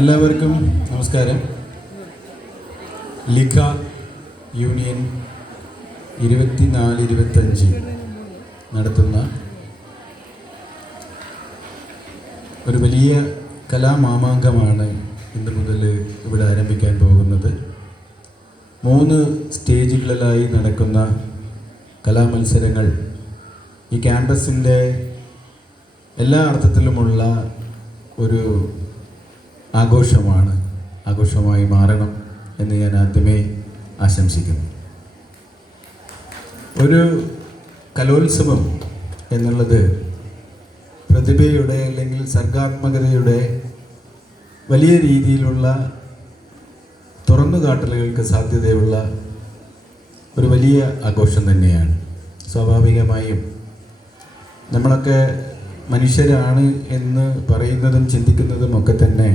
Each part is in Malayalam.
എല്ലാവർക്കും നമസ്കാരം. ലിഖ യൂണിയൻ 24-25 നടത്തുന്ന ഒരു വലിയ കലാമാമാങ്കമാണ് ഇന്ന് മുതൽ ഇവിടെ ആരംഭിക്കാൻ പോകുന്നത്. 3 സ്റ്റേജുകളിലായി നടക്കുന്ന കലാമത്സരങ്ങൾ ഈ ക്യാമ്പസിൻ്റെ എല്ലാ അർത്ഥത്തിലുമുള്ള ഒരു ആഘോഷമായി മാറണം എന്ന് ഞാൻ ആദ്യമേ ആശംസിക്കുന്നു. ഒരു കലോത്സവം എന്നുള്ളത് പ്രതിഭയുടെ അല്ലെങ്കിൽ സർഗാത്മകതയുടെ വലിയ രീതിയിലുള്ള തുറന്നുകാട്ടലുകൾക്ക് സാധ്യതയുള്ള ഒരു വലിയ ആഘോഷം തന്നെയാണ്. സ്വാഭാവികമായും നമ്മളൊക്കെ മനുഷ്യരാണ് എന്ന് പറയുന്നതും ചിന്തിക്കുന്നതും ഒക്കെ തന്നെ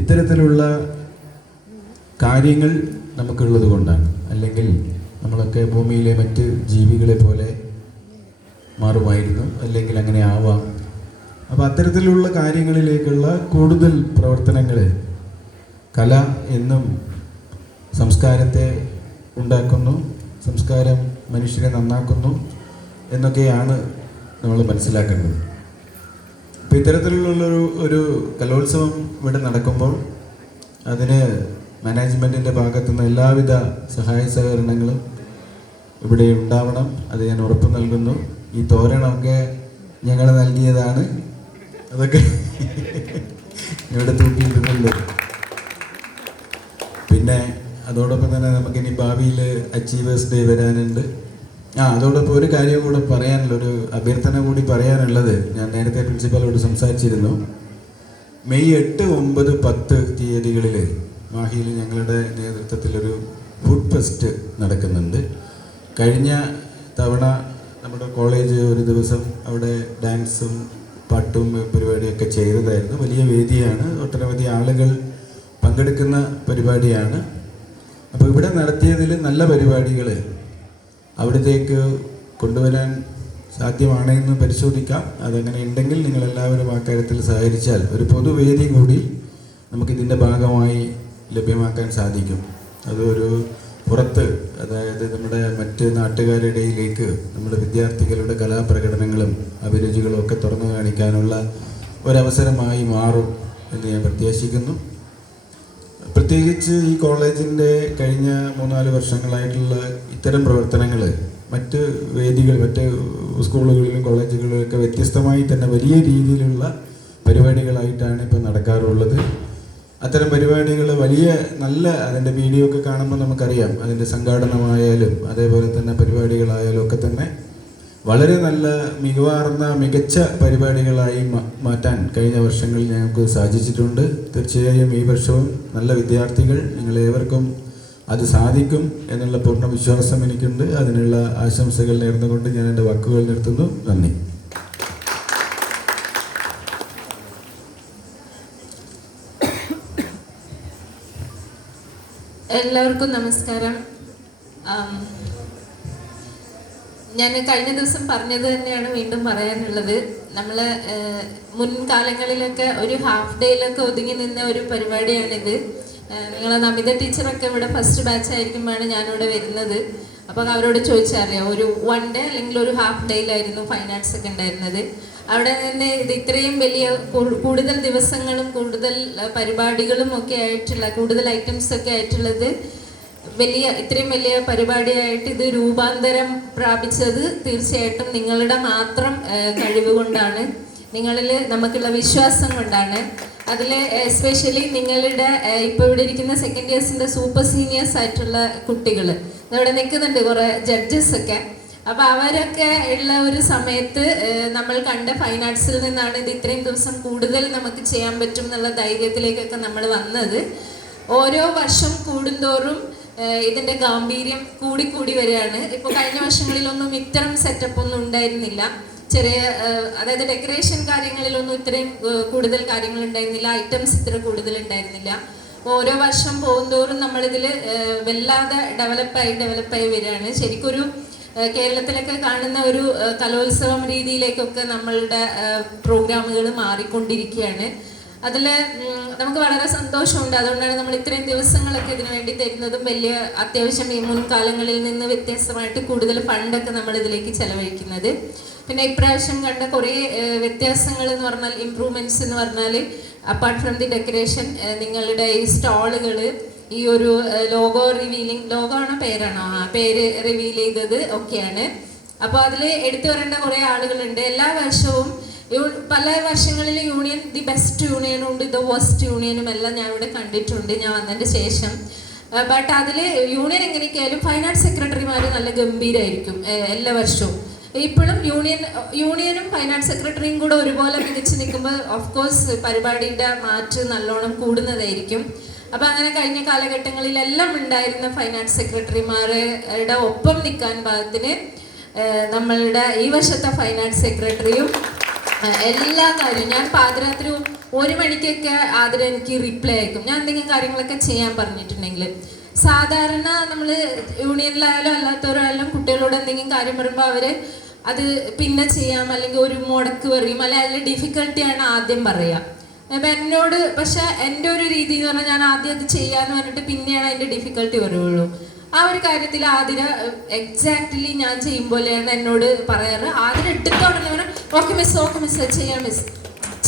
ഇത്തരത്തിലുള്ള കാര്യങ്ങൾ നമുക്കുള്ളത് കൊണ്ടാണ്. അല്ലെങ്കിൽ നമ്മളൊക്കെ ഭൂമിയിലെ മറ്റ് ജീവികളെ പോലെ മാറുമായിരുന്നു, അല്ലെങ്കിൽ അങ്ങനെ ആവാം. അപ്പോൾ അത്തരത്തിലുള്ള കാര്യങ്ങളിലേക്കുള്ള കൂടുതൽ പ്രവർത്തനങ്ങൾ കല എന്നും സംസ്കാരത്തെ ഉണ്ടാക്കുന്നു, സംസ്കാരം മനുഷ്യരെ നന്നാക്കുന്നു എന്നൊക്കെയാണ് നമ്മൾ മനസ്സിലാക്കേണ്ടത്. അപ്പോൾ ഇത്തരത്തിലുള്ളൊരു ഒരു കലോത്സവം ഇവിടെ നടക്കുമ്പോൾ അതിന് മാനേജ്മെൻറ്റിൻ്റെ ഭാഗത്തുനിന്ന് എല്ലാവിധ സഹായ സഹകരണങ്ങളും ഇവിടെ ഉണ്ടാവണം. അത് ഞാൻ ഉറപ്പ് നൽകുന്നു. ഈ തോരണമൊക്കെ ഞങ്ങൾ നൽകിയതാണ്, അതൊക്കെ ഇവിടെ തൂക്കിയിട്ടുണ്ട്. പിന്നെ അതോടൊപ്പം തന്നെ നമുക്കിനി ഭാവിയിൽ അച്ചീവേഴ്സ് ഡേ വരാനുണ്ട്. അതോടൊപ്പം ഒരു കാര്യം കൂടെ പറയാനുള്ളൊരു അഭ്യർത്ഥന കൂടി പറയാനുള്ളത്, ഞാൻ നേരത്തെ പ്രിൻസിപ്പലോട് സംസാരിച്ചിരുന്നു. മെയ് 8, 9, 10 തീയതികളിൽ മാഹിയിൽ ഞങ്ങളുടെ നേതൃത്വത്തിലൊരു ഫുഡ് ഫെസ്റ്റ് നടക്കുന്നുണ്ട്. കഴിഞ്ഞ തവണ നമ്മുടെ കോളേജ് ഒരു ദിവസം അവിടെ ഡാൻസും പാട്ടും പരിപാടിയൊക്കെ ചെയ്തതായിരുന്നു. വലിയ വേദിയാണ്, ഒട്ടനവധി ആളുകൾ പങ്കെടുക്കുന്ന പരിപാടിയാണ്. അപ്പോൾ ഇവിടെ നടത്തിയതിൽ നല്ല പരിപാടികൾ അവിടത്തേക്ക് കൊണ്ടുവരാൻ സാധ്യമാണെന്ന് പരിശോധിക്കാം. അതങ്ങനെ ഉണ്ടെങ്കിൽ നിങ്ങളെല്ലാവരും ആ കാര്യത്തിൽ സഹകരിച്ചാൽ ഒരു പൊതുവേദി കൂടി നമുക്കിതിൻ്റെ ഭാഗമായി ലഭ്യമാക്കാൻ സാധിക്കും. അതൊരു പുറത്ത്, അതായത് നമ്മുടെ മറ്റ് നാട്ടുകാരുടെ ഇടയിലേക്ക് നമ്മുടെ വിദ്യാർത്ഥികളുടെ കലാപ്രകടനങ്ങളും അഭിരുചികളും ഒക്കെ തുറന്നു കാണിക്കാനുള്ള ഒരവസരമായി മാറും എന്ന് ഞാൻ പ്രത്യാശിക്കുന്നു. പ്രത്യേകിച്ച് ഈ കോളേജിൻ്റെ കഴിഞ്ഞ 3-4 വർഷങ്ങളായിട്ടുള്ള ഇത്തരം പ്രവർത്തനങ്ങൾ മറ്റ് വേദികൾ, മറ്റ് സ്കൂളുകളിലും കോളേജുകളിലൊക്കെ വ്യത്യസ്തമായി തന്നെ വലിയ രീതിയിലുള്ള പരിപാടികളായിട്ടാണ് ഇപ്പോൾ നടക്കാറുള്ളത്. അത്തരം പരിപാടികൾ വലിയ നല്ല, അതിൻ്റെ വീഡിയോ ഒക്കെ കാണുമ്പോൾ നമുക്കറിയാം, അതിൻ്റെ സംഘാടനമായാലും അതേപോലെ തന്നെ പരിപാടികളായാലും ഒക്കെ തന്നെ വളരെ നല്ല മികച്ച പരിപാടികളായി മാറ്റാൻ കഴിഞ്ഞ വർഷങ്ങളിൽ ഞങ്ങൾക്ക് സാധിച്ചിട്ടുണ്ട്. തീർച്ചയായും ഈ വർഷവും നല്ല വിദ്യാർത്ഥികൾ, നിങ്ങളേവർക്കും അത് സാധിക്കും എന്നുള്ള പൂർണ്ണ വിശ്വാസം എനിക്കുണ്ട്. അതിനുള്ള ആശംസകൾ നേർന്നുകൊണ്ട് ഞാൻ എൻ്റെ വാക്കുകൾ നിർത്തുന്നു. നന്ദി. എല്ലാവർക്കും നമസ്കാരം. ഞാൻ കഴിഞ്ഞ ദിവസം പറഞ്ഞത് തന്നെയാണ് വീണ്ടും പറയാനുള്ളത്. നമ്മൾ മുൻകാലങ്ങളിലൊക്കെ ഒരു ഹാഫ് ഡേയിലൊക്കെ ഒതുങ്ങി നിന്ന ഒരു പരിപാടിയാണിത്. നിങ്ങളെ നമിത ടീച്ചറൊക്കെ ഇവിടെ ഫസ്റ്റ് ബാച്ച് ആയിരിക്കുമ്പോഴാണ് ഞാനിവിടെ വരുന്നത്. അപ്പോൾ അവരോട് ചോദിച്ചറിയാം, ഒരു 1 ഡേ അല്ലെങ്കിൽ ഒരു ഹാഫ് ഡേയിലായിരുന്നു ഫൈൻ ആർട്സ് ഒക്കെ ഉണ്ടായിരുന്നത്. അവിടെ നിന്ന് ഇത് ഇത്രയും വലിയ കൂടുതൽ ദിവസങ്ങളും കൂടുതൽ പരിപാടികളും ഒക്കെ ആയിട്ടുള്ള, കൂടുതൽ ഐറ്റംസ് ഒക്കെ ആയിട്ടുള്ളത്, ഇത്രയും വലിയ പരിപാടിയായിട്ട് ഇത് രൂപാന്തരം പ്രാപിച്ചത് തീർച്ചയായിട്ടും നിങ്ങളുടെ മാത്രം കഴിവ് കൊണ്ടാണ്, നിങ്ങളിൽ നമുക്കുള്ള വിശ്വാസം കൊണ്ടാണ്. അതിൽ എസ്പെഷ്യലി നിങ്ങളുടെ ഇപ്പോൾ ഇവിടെ ഇരിക്കുന്ന സെക്കൻഡ് ഇയേഴ്സിൻ്റെ സൂപ്പർ സീനിയേഴ്സ് ആയിട്ടുള്ള കുട്ടികൾ ഇവിടെ നിൽക്കുന്നുണ്ട്, കുറേ ജഡ്ജസ് ഒക്കെ. അപ്പോൾ അവരൊക്കെ ഉള്ള ഒരു സമയത്ത് നമ്മൾ കണ്ട ഫൈൻ ആർട്സിൽ നിന്നാണ് ഇത് ഇത്രയും ദിവസം കൂടുതൽ നമുക്ക് ചെയ്യാൻ പറ്റും എന്നുള്ള ധൈര്യത്തിലേക്കൊക്കെ നമ്മൾ വന്നത്. ഓരോ വർഷം കൂടുന്തോറും ഇതിൻ്റെ ഗാംഭീര്യം കൂടിക്കൂടി വരികയാണ്. ഇപ്പോൾ കഴിഞ്ഞ വർഷങ്ങളിലൊന്നും ഇത്തരം സെറ്റപ്പ് ഒന്നും ഉണ്ടായിരുന്നില്ല. അതായത് ഡെക്കറേഷൻ കാര്യങ്ങളിലൊന്നും ഇത്രയും കൂടുതൽ കാര്യങ്ങൾ ഉണ്ടായിരുന്നില്ല, ഐറ്റംസ് ഇത്ര കൂടുതൽ ഉണ്ടായിരുന്നില്ല. ഓരോ വർഷം പോകുന്തോറും നമ്മളിതിൽ വല്ലാതെ ഡെവലപ്പായി വരികയാണ്. ശരിക്കൊരു കേരളത്തിലൊക്കെ കാണുന്ന ഒരു കലോത്സവം രീതിയിലേക്കൊക്കെ നമ്മളുടെ പ്രോഗ്രാമുകൾ മാറിക്കൊണ്ടിരിക്കുകയാണ്. അതിൽ നമുക്ക് വളരെ സന്തോഷമുണ്ട്. അതുകൊണ്ടാണ് നമ്മൾ ഇത്രയും ദിവസങ്ങളൊക്കെ ഇതിനു വേണ്ടി തരുന്നതും. വലിയ അത്യാവശ്യം ഈ മുൻകാലങ്ങളിൽ നിന്ന് വ്യത്യസ്തമായിട്ട് കൂടുതൽ ഫണ്ടൊക്കെ നമ്മൾ ഇതിലേക്ക് ചെലവഴിക്കുന്നത്. പിന്നെ ഇപ്രാവശ്യം കണ്ട കുറേ വ്യത്യാസങ്ങൾ എന്ന് പറഞ്ഞാൽ, ഇംപ്രൂവ്മെൻറ്റ്സ് എന്ന് പറഞ്ഞാൽ, അപ്പാർട്ട് ഫ്രം ദി ഡെക്കറേഷൻ, നിങ്ങളുടെ ഈ സ്റ്റാളുകൾ, ഈ ഒരു ലോഗോ റിവീലിംഗ്, ലോഗോ ആണോ പേരാണോ, പേര് റിവീൽ ചെയ്തത് ഒക്കെയാണ്. അപ്പോൾ അതിൽ എടുത്തു പറയേണ്ട കുറേ ആളുകളുണ്ട്. എല്ലാ വർഷവും പല വർഷങ്ങളിൽ യൂണിയൻ, ദി ബെസ്റ്റ് യൂണിയനും ഉണ്ട്, ദ വേസ്റ്റ് യൂണിയനും എല്ലാം ഞാൻ ഇവിടെ കണ്ടിട്ടുണ്ട് ഞാൻ വന്നതിൻ്റെ ശേഷം. ബട്ട് അതിൽ യൂണിയൻ എങ്ങനെയൊക്കെയായാലും ഫൈൻ ആർട്സ് സെക്രട്ടറിമാർ നല്ല ഗംഭീരമായിരിക്കും എല്ലാ വർഷവും. ഇപ്പോഴും യൂണിയനും ഫൈൻ ആർട്സ് സെക്രട്ടറിയും കൂടെ ഒരുപോലെ മികച്ച് നിൽക്കുമ്പോൾ ഓഫ് കോഴ്സ് പരിപാടിയുടെ മാറ്റ് നല്ലോണം കൂടുന്നതായിരിക്കും. അപ്പം അങ്ങനെ കഴിഞ്ഞ കാലഘട്ടങ്ങളിലെല്ലാം ഉണ്ടായിരുന്ന ഫൈൻ ആർട്സ് സെക്രട്ടറിമാരുടെ ഒപ്പം നിൽക്കാൻ പാകത്തിന് നമ്മളുടെ ഈ വർഷത്തെ ഫൈൻ ആർട്സ് സെക്രട്ടറിയും എല്ലാ കാര്യവും, ഞാൻ പാതിരാത്രി 1 മണിക്കൊക്കെ ആദ്യം എനിക്ക് റിപ്ലൈ അയക്കും ഞാൻ എന്തെങ്കിലും കാര്യങ്ങളൊക്കെ ചെയ്യാൻ പറഞ്ഞിട്ടുണ്ടെങ്കിൽ. സാധാരണ നമ്മൾ യൂണിയനിലായാലും അല്ലാത്തവരായാലും കുട്ടികളോട് എന്തെങ്കിലും കാര്യം പറയുമ്പോൾ അവർ അത് പിന്നെ ചെയ്യാം, അല്ലെങ്കിൽ ഒരു മുടക്ക് പറയും, അല്ലെങ്കിൽ അതിൽ ഡിഫിക്കൽട്ടിയാണ് ആദ്യം പറയുക. അപ്പം എന്നോട് പക്ഷെ എൻ്റെ ഒരു രീതി എന്ന് പറഞ്ഞാൽ ഞാൻ ആദ്യം അത് ചെയ്യാന്ന് പറഞ്ഞിട്ട് പിന്നെയാണ് അതിൻ്റെ ഡിഫിക്കൽട്ടി വരുള്ളൂ. ആ ഒരു കാര്യത്തിൽ ആതിര എക്സാക്ട്ലി ഞാൻ ചെയ്യും പോലെയാണ് എന്നോട് പറയാറ്. ആതിര എടുത്ത ഉടനെ പറഞ്ഞാൽ ഓക്കെ മിസ് ചെയ്യാം മിസ്,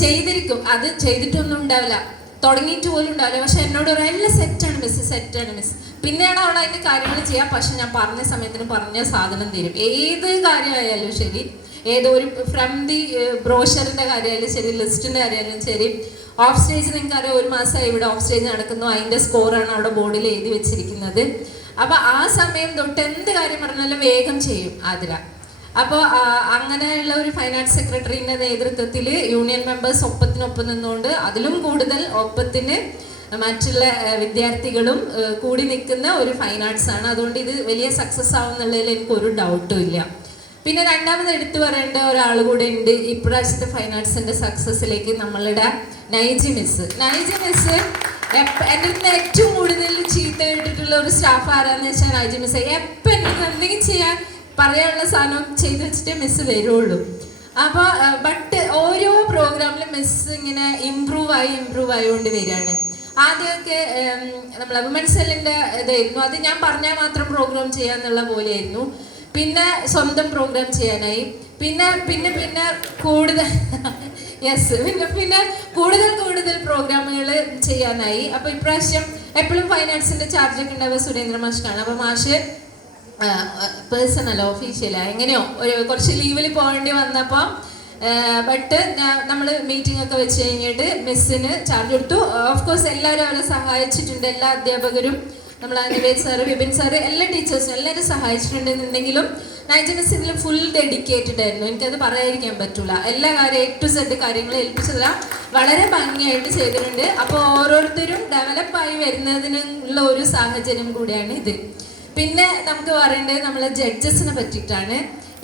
ചെയ്തിരിക്കും. അത് ചെയ്തിട്ടൊന്നും ഉണ്ടാവില്ല, തുടങ്ങിയിട്ട് പോലും ഉണ്ടാവില്ല. പക്ഷെ എന്നോട് പറയാം എല്ലാം സെറ്റാണ് മിസ്. പിന്നെയാണ് അവിടെ അതിൻ്റെ കാര്യങ്ങൾ ചെയ്യാം. പക്ഷെ ഞാൻ പറഞ്ഞ സമയത്തിന് പറഞ്ഞ സാധനം തരും. ഏത് കാര്യമായാലും ശരി, ഏതൊരു ഫ്രം ദി ബ്രോഷറിൻ്റെ കാര്യമായാലും ശരി, ലിസ്റ്റിൻ്റെ കാര്യമായാലും ശരി, ഓഫ് സ്റ്റേജ് നിങ്ങൾക്കറിയാം 1 മാസമായി ഇവിടെ ഓഫ് സ്റ്റേജ് നടക്കുന്നു. അതിൻ്റെ സ്കോറാണ് അവിടെ ബോർഡിൽ എഴുതി വെച്ചിരിക്കുന്നത്. അപ്പോൾ ആ സമയം തൊട്ട് എന്ത് കാര്യം പറഞ്ഞാലും വേഗം ചെയ്യും ആതിര. അപ്പോൾ അങ്ങനെയുള്ള ഒരു ഫൈൻ ആർട്സ് സെക്രട്ടറിൻ്റെ നേതൃത്വത്തിൽ യൂണിയൻ മെമ്പേഴ്സ് ഒപ്പത്തിനൊപ്പം നിന്നുകൊണ്ട് അതിലും കൂടുതൽ ഒപ്പത്തിന് മറ്റുള്ള വിദ്യാർത്ഥികളും കൂടി നിൽക്കുന്ന ഒരു ഫൈൻ ആർട്സ് ആണ്. അതുകൊണ്ട് ഇത് വലിയ സക്സസ് ആവും എന്നുള്ളതിൽ എനിക്കൊരു ഡൗട്ടും ഇല്ല. പിന്നെ രണ്ടാമത് എടുത്തു പറയേണ്ട ഒരാൾ കൂടെ ഉണ്ട് ഇപ്രാവശ്യത്തെ ഫൈൻ ആർട്സിൻ്റെ സക്സസ്സിലേക്ക്, നമ്മളുടെ നൈജി മിസ്. എൻ്റെ ഏറ്റവും കൂടുതൽ ചീത്ത കേട്ടിട്ടുള്ള ഒരു സ്റ്റാഫ് ആരാന്ന് വെച്ചാൽ നൈജി മിസ്. എപ്പോൾ എനിക്ക് എന്തെങ്കിലും ചെയ്യാൻ പറയാനുള്ള സാധനം ചെയ്ത് വെച്ചിട്ടേ മിസ് വരുള്ളൂ. അപ്പോൾ ബട്ട് ഓരോ പ്രോഗ്രാമിലും മിസ് ഇങ്ങനെ ഇമ്പ്രൂവ് ആയിക്കൊണ്ട് വരികയാണ്. ആദ്യമൊക്കെ നമ്മളെ വുമൻസ് സെല്ലിൻ്റെ ഇതായിരുന്നു, അത് ഞാൻ പറഞ്ഞാൽ മാത്രം പ്രോഗ്രാം ചെയ്യാന്നുള്ള പോലെയായിരുന്നു. പിന്നെ സ്വന്തം പ്രോഗ്രാം ചെയ്യാനായി, പിന്നെ കൂടുതൽ പിന്നെ കൂടുതൽ പ്രോഗ്രാമുകൾ ചെയ്യാനായി. അപ്പോൾ ഇപ്രാവശ്യം എപ്പോഴും ഫൈൻ ആർട്സിൻ്റെ ചാർജൊക്കെ ഉണ്ടാവുക സുരേന്ദ്ര മാഷ്ക്കാണ്. അപ്പോൾ മാഷ് പേഴ്സണൽ ഒഫീഷ്യലാ എങ്ങനെയോ കുറച്ച് ലീവിൽ പോകേണ്ടി വന്നപ്പോൾ ബട്ട് നമ്മൾ മീറ്റിംഗ് ഒക്കെ വെച്ച് കഴിഞ്ഞിട്ട് മിസ്സിന് ചാർജ് കൊടുത്തു. ഓഫ് കോഴ്സ് എല്ലാവരും അവരെ സഹായിച്ചിട്ടുണ്ട്, എല്ലാ അധ്യാപകരും, നമ്മൾ നിവേദ് സാറ്, വിപിൻ സാറ്, എല്ലാ ടീച്ചേഴ്സും എല്ലാവരും സഹായിച്ചിട്ടുണ്ടെന്നുണ്ടെങ്കിലും നൈജി മിസ് ഇതിൽ ഫുൾ ഡെഡിക്കേറ്റഡ് ആയിരുന്നു. എനിക്കത് പറയാതിരിക്കാൻ പറ്റൂല. എല്ലാ കാര്യം A to Z കാര്യങ്ങളും ഏൽപ്പിച്ചതെല്ലാം വളരെ ഭംഗിയായിട്ട് ചെയ്തിട്ടുണ്ട്. അപ്പോൾ ഓരോരുത്തരും ഡെവലപ്പായി വരുന്നതിനുള്ള ഒരു സാഹചര്യം കൂടിയാണ് ഇത്. പിന്നെ നമുക്ക് പറയേണ്ടത് നമ്മളെ ജഡ്ജസിനെ പറ്റിയിട്ടാണ്.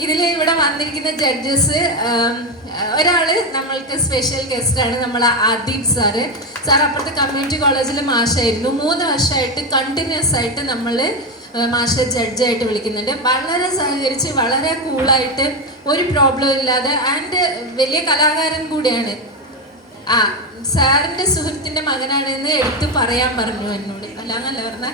ഇവിടെ വന്നിരിക്കുന്ന ജഡ്ജസ്, ഒരാൾ നമ്മൾക്ക് സ്പെഷ്യൽ ഗസ്റ്റാണ് നമ്മളെ ആദിബ് സാറ്. അപ്പുറത്തെ കമ്മ്യൂണിറ്റി കോളേജിൽ മാഷായിരുന്നു. 3 വർഷമായിട്ട് കണ്ടിന്യൂസ് ആയിട്ട് നമ്മൾ മാഷെ ജഡ്ജായിട്ട് വിളിക്കുന്നുണ്ട്. വളരെ സഹകരിച്ച് വളരെ കൂളായിട്ട് ഒരു പ്രോബ്ലം ഇല്ലാതെ, ആൻഡ് വലിയ കലാകാരൻ കൂടിയാണ്. സാറിൻ്റെ സുഹൃത്തിൻ്റെ മകനാണെന്ന് എടുത്ത് പറയാൻ പറഞ്ഞു എന്നോട്. അല്ലാന്നല്ല പറഞ്ഞ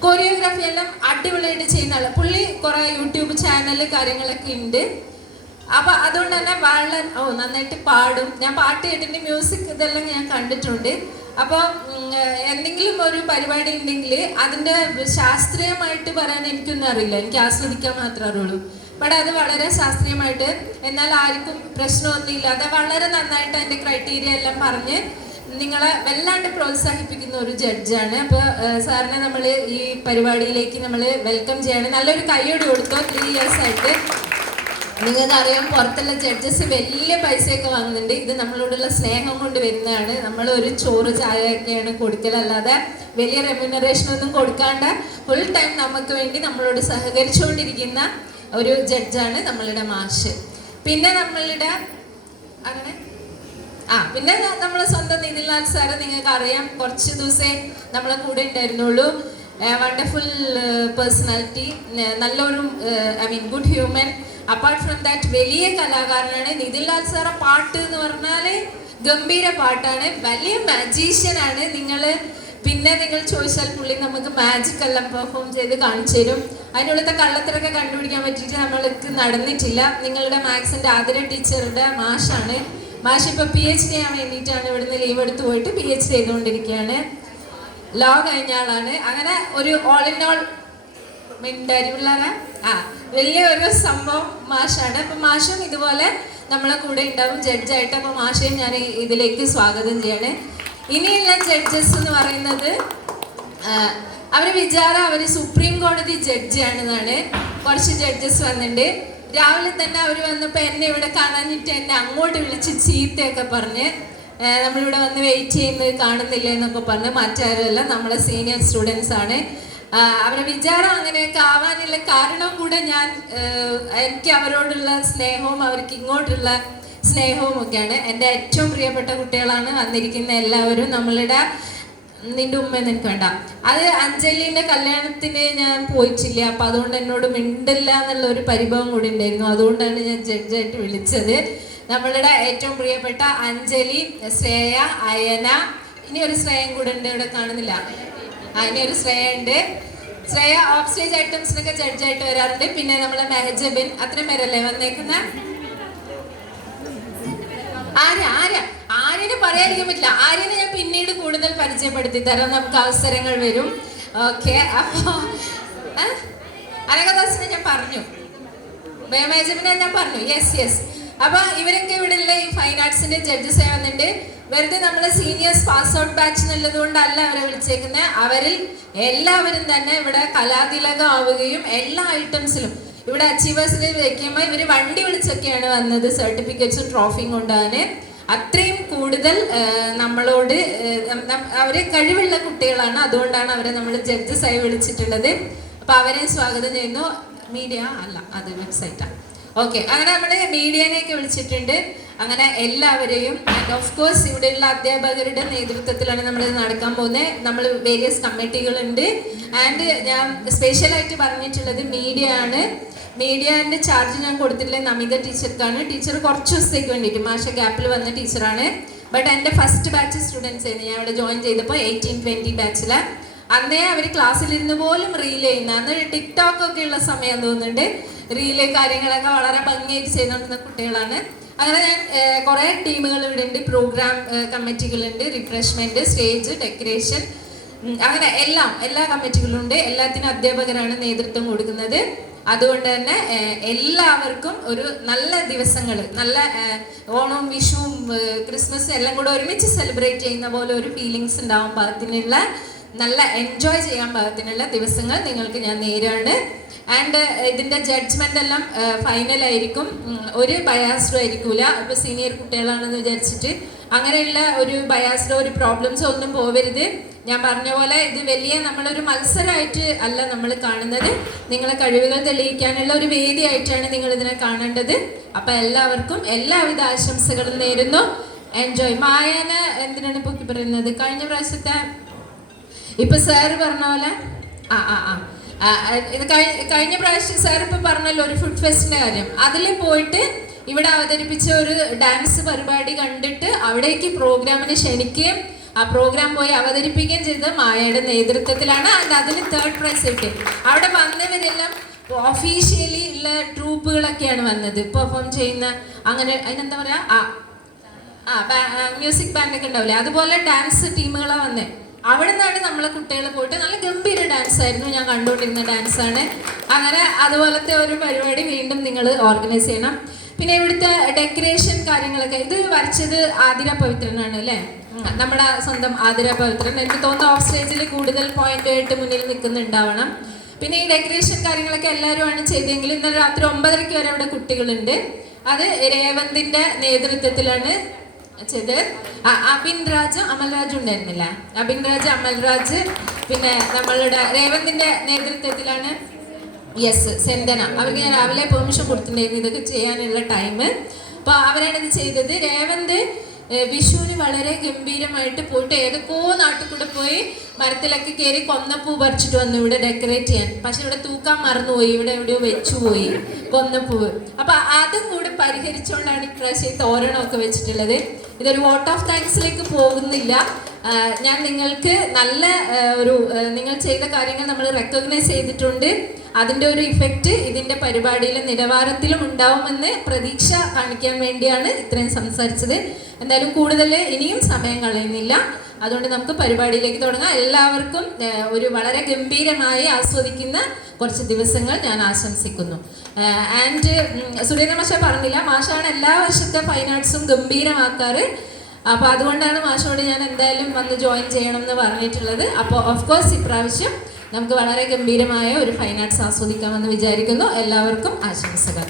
കൊറിയോഗ്രാഫി എല്ലാം അടിപൊളിയായിട്ട് ചെയ്യുന്ന ആള്. പുള്ളി കുറെ യൂട്യൂബ് ചാനൽ കാര്യങ്ങളൊക്കെ ഉണ്ട്. അപ്പൊ അതുകൊണ്ട് തന്നെ വളരെ നന്നായിട്ട് പാടും. ഞാൻ പാട്ട് കേട്ടിട്ട് മ്യൂസിക് ഇതെല്ലാം ഞാൻ കണ്ടിട്ടുണ്ട്. അപ്പോൾ എന്തെങ്കിലും ഒരു പരിപാടി ഉണ്ടെങ്കിൽ അതിൻ്റെ ശാസ്ത്രീയമായിട്ട് പറയാൻ എനിക്കൊന്നും അറിയില്ല, എനിക്ക് ആസ്വദിക്കാൻ മാത്രമേ അറിയുള്ളൂ. ബട്ട് അത് വളരെ ശാസ്ത്രീയമായിട്ട്, എന്നാൽ ആർക്കും പ്രശ്നമൊന്നുമില്ലാതെ വളരെ നന്നായിട്ട് അതിൻ്റെ ക്രൈറ്റീരിയ എല്ലാം പറഞ്ഞ് നിങ്ങളെ വല്ലാണ്ട് പ്രോത്സാഹിപ്പിക്കുന്ന ഒരു ജഡ്ജാണ്. അപ്പോൾ സാറിനെ നമ്മൾ ഈ പരിപാടിയിലേക്ക് നമ്മൾ വെൽക്കം ചെയ്യണം. നല്ലൊരു കൈയ്യോട് കൊടുത്തോ. 3 years ആയിട്ട് നിങ്ങൾക്കറിയാം പുറത്തുള്ള ജഡ്ജസ് വലിയ പൈസയൊക്കെ വാങ്ങുന്നുണ്ട്. ഇത് നമ്മളോടുള്ള സ്നേഹം കൊണ്ട് വരുന്നതാണ്. നമ്മൾ ഒരു ചോറ് ചായയൊക്കെയാണ് കൊടുക്കലല്ലാതെ വലിയ റെമ്യൂണറേഷൻ ഒന്നും കൊടുക്കാണ്ട് ഫുൾ ടൈം നമുക്ക് വേണ്ടി നമ്മളോട് സഹകരിച്ചുകൊണ്ടിരിക്കുന്ന ഒരു ജഡ്ജാണ് നമ്മളുടെ മാഷ്. പിന്നെ നമ്മളുടെ അങ്ങനെ പിന്നെ നമ്മളെ സ്വന്തം നിതിൻലാൽ സാറ് നിങ്ങൾക്ക് അറിയാം, കുറച്ച് ദിവസമേ നമ്മളെ കൂടെ ഉണ്ടായിരുന്നുള്ളൂ. വണ്ടർഫുൾ പേഴ്സണാലിറ്റി, നല്ലൊരു I mean good human. Apart from that വലിയ കലാകാരനാണ്. നിതിൻ ലാൽ സാറെ പാട്ട് എന്ന് പറഞ്ഞാൽ ഗംഭീര പാട്ടാണ്. വലിയ മാജീഷ്യനാണ്. പിന്നെ നിങ്ങൾ ചോദിച്ചാൽ പുള്ളി നമുക്ക് മാജിക് എല്ലാം പെർഫോം ചെയ്ത് കാണിച്ചു തരും. അതിനുള്ളത്തെ കള്ളത്തരൊക്കെ കണ്ടുപിടിക്കാൻ പറ്റിയിട്ട് നമ്മൾക്ക് നടന്നിട്ടില്ല. നിങ്ങളുടെ മാത്സിൻ്റെ ആതിര ടീച്ചറുടെ മാഷാണ്. മാഷ് ഇപ്പോൾ PhD ചെയ്യാൻ വേണ്ടിയിട്ടാണ് ഇവിടുന്ന് ലീവ് എടുത്ത് പോയിട്ട് PhD ചെയ്തുകൊണ്ടിരിക്കുകയാണ്. ലോ കഴിഞ്ഞ ആളാണ്. അങ്ങനെ ഒരു ഓൾ ഇൻ ഓൾ മിണ്ടാരി പിള്ളേരാ വലിയ ഒരു സംഭവം മാഷാണ്. അപ്പം മാഷും ഇതുപോലെ നമ്മളെ കൂടെ ഉണ്ടാവും ജഡ്ജായിട്ട്. അപ്പോൾ മാഷയും ഞാൻ ഇതിലേക്ക് സ്വാഗതം ചെയ്യാണ്. ഇനിയുള്ള ജഡ്ജസ് എന്ന് പറയുന്നത് അവർ വിചാരം അവർ സുപ്രീം കോടതി ജഡ്ജിയാണെന്നാണ്. കുറച്ച് ജഡ്ജസ് വന്നിട്ടുണ്ട്. രാവിലെ തന്നെ അവർ വന്നപ്പോൾ എന്നെ ഇവിടെ കാണാനിട്ട് എന്നെ അങ്ങോട്ട് വിളിച്ച് ചീത്തയൊക്കെ പറഞ്ഞ് നമ്മളിവിടെ വന്ന് വെയിറ്റ് ചെയ്യുന്നത് കാണുന്നില്ല എന്നൊക്കെ പറഞ്ഞ്. മറ്റാരുമല്ല, നമ്മളെ സീനിയർ സ്റ്റുഡൻസ് ആണ്. അവരുടെ വിചാരം അങ്ങനെയൊക്കെ ആവാനുള്ള കാരണം കൂടെ എനിക്ക് അവരോടുള്ള സ്നേഹവും അവർക്ക് ഇങ്ങോട്ടുള്ള സ്നേഹവും ഒക്കെയാണ്. എൻ്റെ ഏറ്റവും പ്രിയപ്പെട്ട കുട്ടികളാണ് വന്നിരിക്കുന്ന എല്ലാവരും. നമ്മളുടെ നിന്റെ ഉമ്മ നിനക്ക് വേണ്ട, അത് അഞ്ജലിൻ്റെ കല്യാണത്തിന് ഞാൻ പോയിട്ടില്ല, അപ്പം അതുകൊണ്ട് എന്നോട് മിണ്ടില്ല എന്നുള്ള ഒരു പരിഭവം കൂടി ഉണ്ടായിരുന്നു. അതുകൊണ്ടാണ് ഞാൻ ജഡ്ജായിട്ട് വിളിച്ചത്. നമ്മളുടെ ഏറ്റവും പ്രിയപ്പെട്ട അഞ്ജലി, ശ്രേയ, അയന, ഇനി ഒരു ശ്രേയം കൂടെ ഉണ്ട്, ഇവിടെ കാണുന്നില്ല. ഇനി ഒരു ശ്രേയ ഉണ്ട്. ശ്രേയ ഓഫ് സ്റ്റേജ് ഐറ്റംസിനൊക്കെ ജഡ്ജായിട്ട് വരാറുണ്ട്. പിന്നെ നമ്മളെ മെഹജബിൻ, അത്രയും പേരല്ലേ വന്നേക്കുന്ന? ആര്യനെ പറയാതിരിക്കാൻ പറ്റില്ല. ആര്യനെ ഞാൻ പിന്നീട് കൂടുതൽ പരിചയപ്പെടുത്തി തരാം, നമുക്ക് അവസരങ്ങൾ വരും. ഓക്കെ, അപ്പൊ അനഘദാസിനെ ഞാൻ പറഞ്ഞു, മേജബിനെ ഞാൻ പറഞ്ഞു. യെസ്. അപ്പൊ ഇവരൊക്കെ ഇവിടെ ഉള്ള ഈ ഫൈൻ ആർട്സിന്റെ ജഡ്ജസ് ആയി വന്നിട്ടുണ്ട്. വെറുതെ നമ്മളെ സീനിയേഴ്സ് പാസ് ഔട്ട് ബാച്ച് എന്നുള്ളത് കൊണ്ടല്ല അവരെ വിളിച്ചേക്കുന്നത്. അവരിൽ എല്ലാവരും തന്നെ ഇവിടെ കലാതിലകം ആവുകയും എല്ലാ ഐറ്റംസിലും ഇവിടെ അച്ചീവേഴ്സിൽ വെക്കുമ്പോൾ ഇവർ വണ്ടി വിളിച്ചൊക്കെയാണ് വന്നത് സർട്ടിഫിക്കറ്റ്സും ട്രോഫിയും കൊണ്ടാണ്. അത്രയും കൂടുതൽ നമ്മളോട് അവരെ കഴിവുള്ള കുട്ടികളാണ്. അതുകൊണ്ടാണ് അവരെ നമ്മൾ ജഡ്ജസ് ആയി വിളിച്ചിട്ടുള്ളത്. അപ്പൊ അവരെ സ്വാഗതം ചെയ്യുന്നു. മീഡിയ അല്ല, അത് വെബ്സൈറ്റാണ്. ഓക്കെ, അങ്ങനെ നമ്മൾ മീഡിയനെയൊക്കെ വിളിച്ചിട്ടുണ്ട്. അങ്ങനെ എല്ലാവരെയും ആൻഡ് ഓഫ് കോഴ്സ് ഇവിടെയുള്ള അധ്യാപകരുടെ നേതൃത്വത്തിലാണ് നമ്മളിത് നടക്കാൻ പോകുന്നത്. നമ്മൾ വേരിയസ് കമ്മിറ്റികളുണ്ട്. ആൻഡ് ഞാൻ സ്പെഷ്യലായിട്ട് പറഞ്ഞിട്ടുള്ളത് മീഡിയ ആണ്. മീഡിയൻ്റെ ചാർജ് ഞാൻ കൊടുത്തിട്ടുള്ളത് നമിത ടീച്ചർക്കാണ്. ടീച്ചർ കുറച്ച് ദിവസത്തേക്ക് വേണ്ടിയിട്ട് മാഷ ഗ്യാപ്പിൽ വന്ന ടീച്ചറാണ്. ബട്ട് എൻ്റെ ഫസ്റ്റ് ബാച്ച് സ്റ്റുഡൻസ് ആയിരുന്നു. ഞാൻ ഇവിടെ ജോയിൻ ചെയ്തപ്പോൾ 18-20 ബാച്ചിൽ. അന്നേ അവർ ക്ലാസ്സിലിരുന്ന് പോലും റീൽ ചെയ്യുന്ന, അന്ന് ടിക്ടോക്ക് ഒക്കെ ഉള്ള സമയം തോന്നുന്നുണ്ട്. റീല് കാര്യങ്ങളൊക്കെ വളരെ ഭംഗിയായിട്ട് ചെയ്തുകൊണ്ടിരുന്ന കുട്ടികളാണ്. അങ്ങനെ ഞാൻ കുറേ ടീമുകൾ ഇവിടെ ഉണ്ട്. പ്രോഗ്രാം കമ്മിറ്റികളുണ്ട്, റിഫ്രഷ്മെൻറ്റ്, സ്റ്റേജ് ഡെക്കറേഷൻ, അങ്ങനെ എല്ലാ കമ്മിറ്റികളും ഉണ്ട്. എല്ലാത്തിനും അധ്യാപകരാണ് നേതൃത്വം കൊടുക്കുന്നത്. അതുകൊണ്ട് തന്നെ എല്ലാവർക്കും ഒരു നല്ല ദിവസങ്ങൾ, നല്ല ഓണവും വിഷുവും ക്രിസ്മസും എല്ലാം കൂടെ ഒരുമിച്ച് സെലിബ്രേറ്റ് ചെയ്യുന്ന പോലെ ഒരു ഫീലിങ്സ് ഉണ്ടാവാൻ പാകത്തിനുള്ള, നല്ല എൻജോയ് ചെയ്യാൻ പാകത്തിനുള്ള ദിവസങ്ങൾ നിങ്ങൾക്ക് ഞാൻ നേരാണ്. ആൻഡ് ഇതിൻ്റെ ജഡ്ജ്മെൻ്റ് എല്ലാം ഫൈനലായിരിക്കും. ഒരു ബയാസ്ഡും ആയിരിക്കില്ല. ഇപ്പോൾ സീനിയർ കുട്ടികളാണെന്ന് വിചാരിച്ചിട്ട് അങ്ങനെയുള്ള ഒരു ബയാസ്ഡോ ഒരു പ്രോബ്ലംസോ ഒന്നും പോവരുത്. ഞാൻ പറഞ്ഞ പോലെ ഇത് വലിയ നമ്മളൊരു മത്സരമായിട്ട് അല്ല നമ്മൾ കാണുന്നത്. നിങ്ങളെ കഴിവുകൾ തെളിയിക്കാനുള്ള ഒരു വേദിയായിട്ടാണ് നിങ്ങൾ ഇതിനെ കാണേണ്ടത്. അപ്പം എല്ലാവർക്കും എല്ലാവിധ ആശംസകളും നേരുന്നു. എൻജോയ്. മായന എന്തിനാണ് പൊക്കി പറയുന്നത്? കഴിഞ്ഞ പ്രാവശ്യത്തെ ഇപ്പം സാറ് പറഞ്ഞ പോലെ ഇത് കഴിഞ്ഞ പ്രാവശ്യം സാർ ഇപ്പം പറഞ്ഞല്ലോ ഒരു ഫുഡ് ഫെസ്റ്റിൻ്റെ കാര്യം. അതിൽ പോയിട്ട് ഇവിടെ അവതരിപ്പിച്ച ഒരു ഡാൻസ് പരിപാടി കണ്ടിട്ട് അവിടേക്ക് പ്രോഗ്രാമിന് ക്ഷണിക്കുകയും ആ പ്രോഗ്രാം പോയി അവതരിപ്പിക്കുകയും ചെയ്തത് മായയുടെ നേതൃത്വത്തിലാണ്. അതിന് 3rd പ്രൈസ് കിട്ടി. അവിടെ വന്നവരെല്ലാം ഒഫീഷ്യലി ഉള്ള ട്രൂപ്പുകളൊക്കെയാണ് വന്നത്, പെർഫോം ചെയ്യുന്ന. അങ്ങനെ അതിനെന്താ പറയുക, മ്യൂസിക് ബാൻഡൊക്കെ ഉണ്ടാവില്ലേ, അതുപോലെ ഡാൻസ് ടീമുകളാണ് വന്നത്. അവിടെ നിന്നാണ് നമ്മളെ കുട്ടികൾ പോയിട്ട് നല്ല ഗംഭീര ഡാൻസ് ആയിരുന്നു. ഞാൻ കണ്ടുകൊണ്ടിരുന്ന ഡാൻസാണ്. അങ്ങനെ അതുപോലത്തെ ഒരു പരിപാടി വീണ്ടും നിങ്ങൾ ഓർഗനൈസ് ചെയ്യണം. പിന്നെ ഇവിടുത്തെ ഡെക്കറേഷൻ കാര്യങ്ങളൊക്കെ ഇത് വരച്ചത് ആതിര പവിത്രനാണ് അല്ലേ, നമ്മുടെ സ്വന്തം ആതിര പവിത്രൻ. എനിക്ക് തോന്നുന്നു ഓഫ് സ്റ്റേജിൽ കൂടുതൽ പോയിന്റായിട്ട് മുന്നിൽ നിൽക്കുന്നുണ്ടാവണം. പിന്നെ ഈ ഡെക്കറേഷൻ കാര്യങ്ങളൊക്കെ എല്ലാവരുമാണ് ചെയ്തെങ്കിൽ ഇന്നലെ രാത്രി 9:30 വരെ അവിടെ കുട്ടികളുണ്ട്. അത് രേവന്തിൻ്റെ നേതൃത്വത്തിലാണ് ചെയ്ത്. അബിൻ രാജ് അമൽരാജ് ഉണ്ടായിരുന്നില്ല, അബിൻ രാജ് അമൽരാജ് പിന്നെ നമ്മളുടെ രേവന്തിൻ്റെ നേതൃത്വത്തിലാണ്. യെസ്, സെന്തന. അവർക്ക് ഞാൻ രാവിലെ പെർമിഷൻ കൊടുത്തിട്ടുണ്ടായിരുന്നു ഇതൊക്കെ ചെയ്യാനുള്ള ടൈം. അപ്പോൾ അവരാണ് ഇത് ചെയ്തത്. രേവന്ത് വിഷുവിന് വളരെ ഗംഭീരമായിട്ട് പോയിട്ട് ഏതൊക്കെയോ നാട്ടിൽ കൂടെ പോയി മരത്തിലൊക്കെ കയറി കൊന്നപ്പൂ പറിച്ചിട്ട് വന്നു ഇവിടെ ഡെക്കറേറ്റ് ചെയ്യാൻ. പക്ഷെ ഇവിടെ തൂക്കാൻ മറന്നുപോയി, ഇവിടെ എവിടെയോ വെച്ചുപോയി കൊന്നപ്പൂവ്. അപ്പൊ അതും കൂടെ പരിഹരിച്ചുകൊണ്ടാണ് ഇപ്രാവശ്യം തോരണമൊക്കെ വെച്ചിട്ടുള്ളത്. ഇതൊരു വോട്ട് ഓഫ് താങ്ക്സിലേക്ക് പോകുന്നില്ല. ഞാൻ നിങ്ങൾക്ക് നല്ല നിങ്ങൾ ചെയ്ത കാര്യങ്ങൾ നമ്മൾ റെക്കഗ്നൈസ് ചെയ്തിട്ടുണ്ട്. അതിൻ്റെ ഒരു ഇഫക്റ്റ് ഇതിൻ്റെ പരിപാടിയിലെ നിലവാരത്തിലും ഉണ്ടാവുമെന്ന് പ്രതീക്ഷ കാണിക്കാൻ വേണ്ടിയാണ് ഇത്രയും സംസാരിച്ചത്. എന്തായാലും കൂടുതൽ ഇനിയും സമയം കളയുന്നില്ല. അതുകൊണ്ട് നമുക്ക് പരിപാടിയിലേക്ക് തുടങ്ങാം. എല്ലാവർക്കും ഒരു വളരെ ഗംഭീരമായി ആസ്വദിക്കുന്ന കുറച്ച് ദിവസങ്ങൾ ഞാൻ ആശംസിക്കുന്നു. ആൻഡ് സുരേന്ദ്ര മാഷ പറഞ്ഞില്ല, മാഷാണ് എല്ലാ വർഷത്തെ ഫൈൻ ആർട്സും ഗംഭീരമാക്കാറ്. അപ്പോൾ അതുകൊണ്ടാണ് മാഷോട് ഞാൻ എന്തായാലും വന്ന് ജോയിൻ ചെയ്യണം എന്ന് പറഞ്ഞിട്ടുള്ളത്. അപ്പോൾ ഓഫ് കോഴ്സ് ഇപ്രാവശ്യം നമുക്ക് വളരെ ഗംഭീരമായ ഒരു ഫൈൻ ആർട്സ് ആസ്വദിക്കാമെന്ന് വിചാരിക്കുന്നു. എല്ലാവർക്കും ആശംസകൾ.